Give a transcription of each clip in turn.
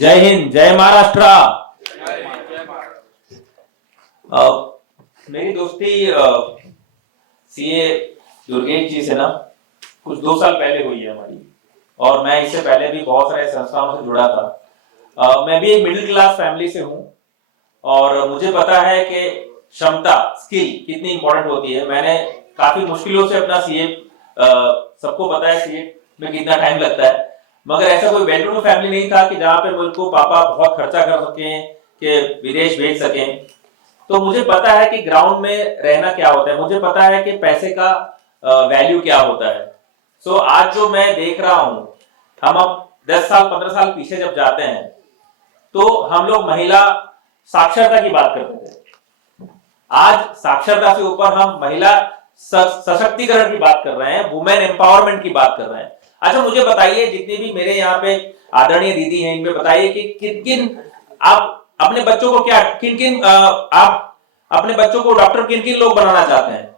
जय हिंद, जय महाराष्ट्र। मेरी दोस्ती सीए दुर्गेश जी से ना कुछ 2 साल पहले हुई है हमारी, और मैं इससे पहले भी बहुत सारे संस्थाओं से जुड़ा था। मैं भी एक मिडिल क्लास फैमिली से हूँ और मुझे पता है कि क्षमता, स्किल कितनी इंपॉर्टेंट होती है। मैंने काफी मुश्किलों से अपना सीए, सबको पता है सीए में कितना टाइम लगता है, मगर ऐसा कोई वेल टू डू फैमिली नहीं था कि जहाँ पे मुझे को पापा बहुत खर्चा कर सकें कि विदेश भेज सकें। तो मुझे पता है कि ग्राउंड में रहना क्या होता है, मुझे पता है कि पैसे का वैल्यू क्या होता है। सो आज जो मैं देख रहा हूँ, हम अब 10 साल 15 साल पीछे जब जाते हैं तो हम लोग महिला साक्षरता की बात करते थे। आज साक्षरता से ऊपर हम महिला सशक्तिकरण की बात कर रहे हैं, वुमेन एम्पावरमेंट की बात कर रहे हैं। अच्छा, मुझे बताइए, जितने भी मेरे यहाँ पे आदरणीय दीदी हैं, इनमें बताइए कि किन किन आप अपने बच्चों को आप अपने बच्चों को डॉक्टर किन किन लोग बनाना चाहते हैं?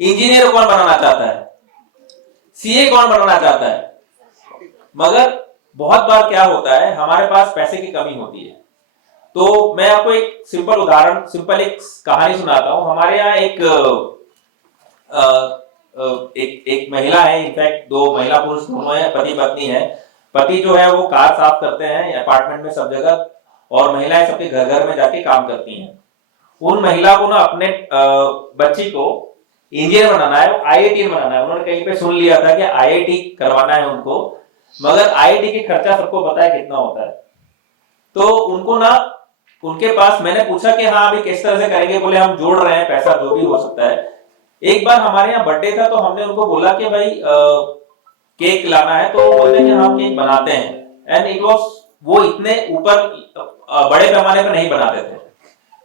इंजीनियर कौन बनाना चाहता है? सीए कौन बनाना चाहता है? मगर बहुत बार क्या होता है, हमारे पास पैसे की कमी होती है। तो मैं आपको एक सिंपल उदाहरण, सिंपल एक कहानी सुनाता हूं। हमारे यहाँ एक महिला है, इनफैक्ट 2 महिला पुरुष दोनों है, पति पत्नी है। पति जो है वो कार साफ करते हैं अपार्टमेंट में सब जगह, और महिलाएं सबके घर घर में जाके काम करती हैं। उन महिला को ना अपने बच्ची को इंजीनियर बनाना है, आईआईटी बनाना है। उन्होंने कहीं पे सुन लिया था कि आईआईटी करवाना है उनको, मगर आईआईटी की खर्चा सबको पता है कितना होता है। तो उनको ना, उनके पास मैंने पूछा कि हाँ अभी किस तरह से करेंगे, बोले हम जोड़ रहे हैं पैसा, जो भी हो सकता है। एक बार हमारे यहाँ बर्थडे था तो हमने उनको बोला कि भाई केक लाना है, तो बोलते हैं कि हाँ केक बनाते हैं। एंड इट वाज, वो इतने ऊपर बड़े पैमाने पर नहीं बनाते थे।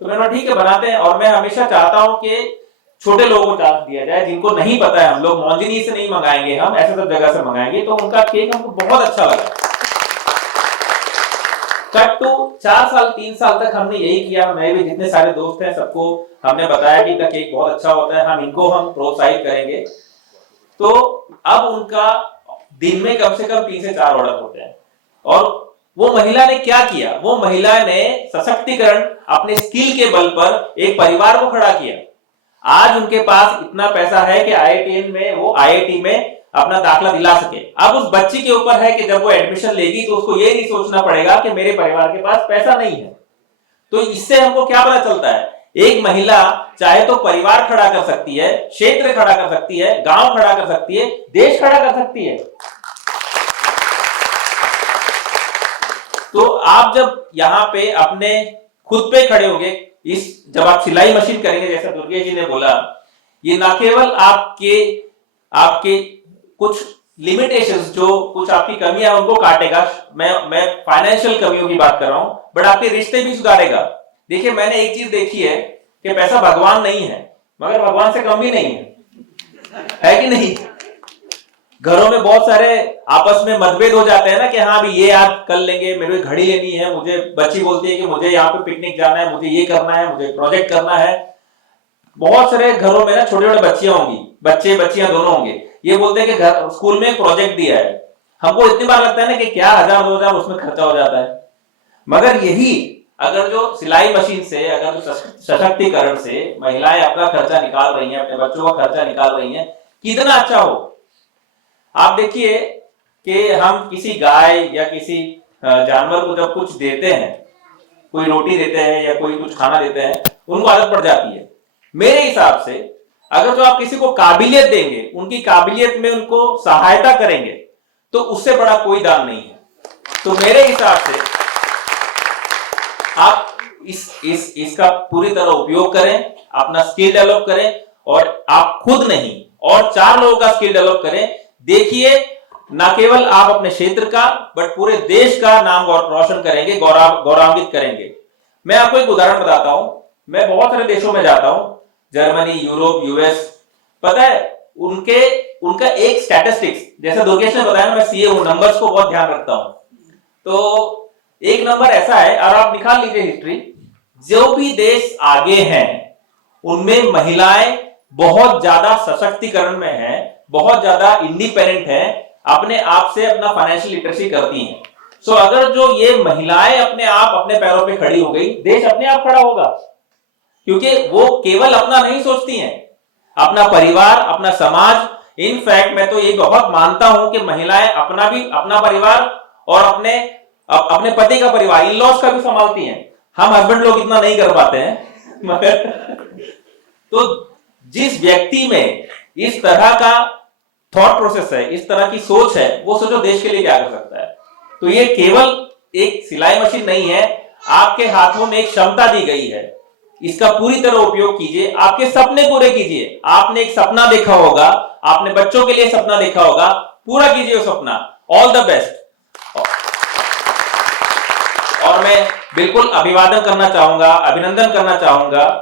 तो मैंने ठीक है बनाते हैं, और मैं हमेशा चाहता हूं कि छोटे लोगों को चांस दिया जाए, जिनको नहीं पता है। हम लोग मोंजिनी से नहीं मंगाएंगे, हम ऐसे सब जगह से मंगाएंगे। तो उनका केक हमको बहुत अच्छा लगा। कट टू 4 साल 3 साल तक हमने यही किया। मैं भी, जितने सारे दोस्त हैं, सबको हमने बताया कि इनका केक बहुत अच्छा होता है, हम इनको हम प्रोत्साहित करेंगे। तो अब उनका दिन में कम से कम 3 से 4 ऑर्डर होते हैं। और वो महिला ने क्या किया, वो महिला ने सशक्तिकरण, अपने स्किल के बल पर एक परिवार को खड़ा किया। आज उनके पास इतना पैसा है कि आईआईटी में अपना दाखला दिला सके। अब उस बच्ची के ऊपर है कि जब वो एडमिशन लेगी तो उसको ये नहीं सोचना पड़ेगा कि मेरे परिवार के पास पैसा नहीं है। तो इससे हमको क्या पता चलता है, एक महिला चाहे तो परिवार खड़ा कर सकती है, क्षेत्र खड़ा कर सकती है, गांव खड़ा कर सकती है, देश खड़ा कर सकती है। तो आप जब यहाँ पे अपने खुद पे खड़े होंगे, जब आप सिलाई मशीन करेंगे, जैसा दुर्गेश जी ने बोला, ये ना केवल आपके कुछ लिमिटेशंस, जो कुछ आपकी कमियां उनको काटेगा। मैं फाइनेंशियल कमियों की बात कर रहा हूं, बट आपके रिश्ते भी सुधारेगा। देखिए, मैंने एक चीज देखी है कि पैसा भगवान नहीं है, मगर भगवान से कम भी नहीं है कि नहीं? घरों में बहुत सारे आपस में मतभेद हो जाते हैं ना कि हाँ भी ये आज कर लेंगे, मेरे को घड़ी लेनी है, मुझे बच्ची बोलती है कि मुझे यहाँ पे पिकनिक जाना है, मुझे ये करना है, मुझे प्रोजेक्ट करना है। बहुत सारे घरों में ना छोटे छोटे बच्चियां होंगी, बच्चे बच्चियां दोनों होंगे, ये बोलते हैं कि घर स्कूल में एक प्रोजेक्ट दिया है। हमको इतनी बार लगता है ना कि क्या 1000-2000 उसमें खर्चा हो जाता है, मगर यही अगर जो सिलाई मशीन से, अगर जो सशक्तिकरण से महिलाएं अपना खर्चा निकाल रही हैं, अपने बच्चों का खर्चा निकाल रही हैं, कितना अच्छा हो। आप देखिए कि हम किसी गाय या किसी जानवर को जब कुछ देते हैं, कोई रोटी देते हैं या कोई कुछ खाना देते हैं, उनको आदत पड़ जाती है। मेरे हिसाब से अगर जो आप किसी को काबिलियत देंगे, उनकी काबिलियत में उनको सहायता करेंगे, तो उससे बड़ा कोई दान नहीं है। तो मेरे हिसाब से आप इसका पूरी तरह उपयोग करें, अपना स्किल डेवलप करें, और आप खुद नहीं और 4 लोगों का स्किल डेवलप करें। देखिए, ना केवल आप अपने क्षेत्र का बट पूरे देश का नाम रोशन करेंगे, गौरवान्वित करेंगे। मैं आपको एक उदाहरण बताता हूं। मैं बहुत सारे देशों में जाता हूं, जर्मनी, यूरोप, यूएस। पता है उनका एक स्टैटिस्टिक्स, जैसे दुर्गेश ने बताया ना, मैं सीए हूं, नंबर्स को बहुत ध्यान रखता हूं। तो एक नंबर ऐसा है, और आप निकाल लीजिए हिस्ट्री, जो भी देश आगे हैं उनमें महिलाएं बहुत ज्यादा सशक्तिकरण में हैं, बहुत ज्यादा इंडिपेंडेंट हैं, अपने आप से अपना फाइनेंशियल लिटरेसी करती हैं। सो अगर जो ये महिलाएं अपने आप अपने पैरों पे खड़ी हो गई, देश अपने आप खड़ा होगा, क्योंकि वो केवल अपना नहीं सोचती हैं, अपना परिवार, अपना समाज। इनफैक्ट मैं तो ये बहुत मानता हूं कि महिलाएं अपना परिवार और अपने पति का परिवार, इन लॉज का भी संभालती हैं। हम हस्बैंड लोग इतना नहीं कर पाते हैं मगर तो जिस व्यक्ति में इस तरह का थॉट प्रोसेस है, इस तरह की सोच है, वो सोचो देश के लिए क्या कर सकता है। तो ये केवल एक सिलाई मशीन नहीं है, आपके हाथों में एक क्षमता दी गई है, इसका पूरी तरह उपयोग कीजिए, आपके सपने पूरे कीजिए। आपने एक सपना देखा होगा, आपने बच्चों के लिए सपना देखा होगा, पूरा कीजिए वो सपना। All the best. और मैं बिल्कुल अभिवादन करना चाहूंगा, अभिनंदन करना चाहूंगा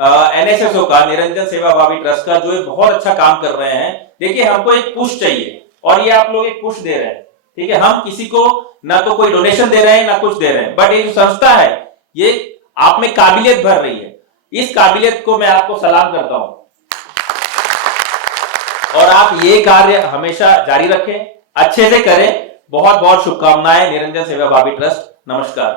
एनएसएसओ का, निरंजन सेवा भावी ट्रस्ट का, जो एक बहुत अच्छा काम कर रहे हैं। देखिए, हमको एक पुश चाहिए और ये आप लोग एक पुश दे रहे हैं, ठीक है। हम किसी को ना तो कोई डोनेशन दे रहे हैं ना कुछ दे रहे हैं, बट ये जो संस्था है ये आप में काबिलियत भर रही है। इस काबिलियत को मैं आपको सलाम करता हूं और आप ये कार्य हमेशा जारी रखें, अच्छे से करें। बहुत बहुत शुभकामनाएं निरंजन सेवा भावी ट्रस्ट। नमस्कार।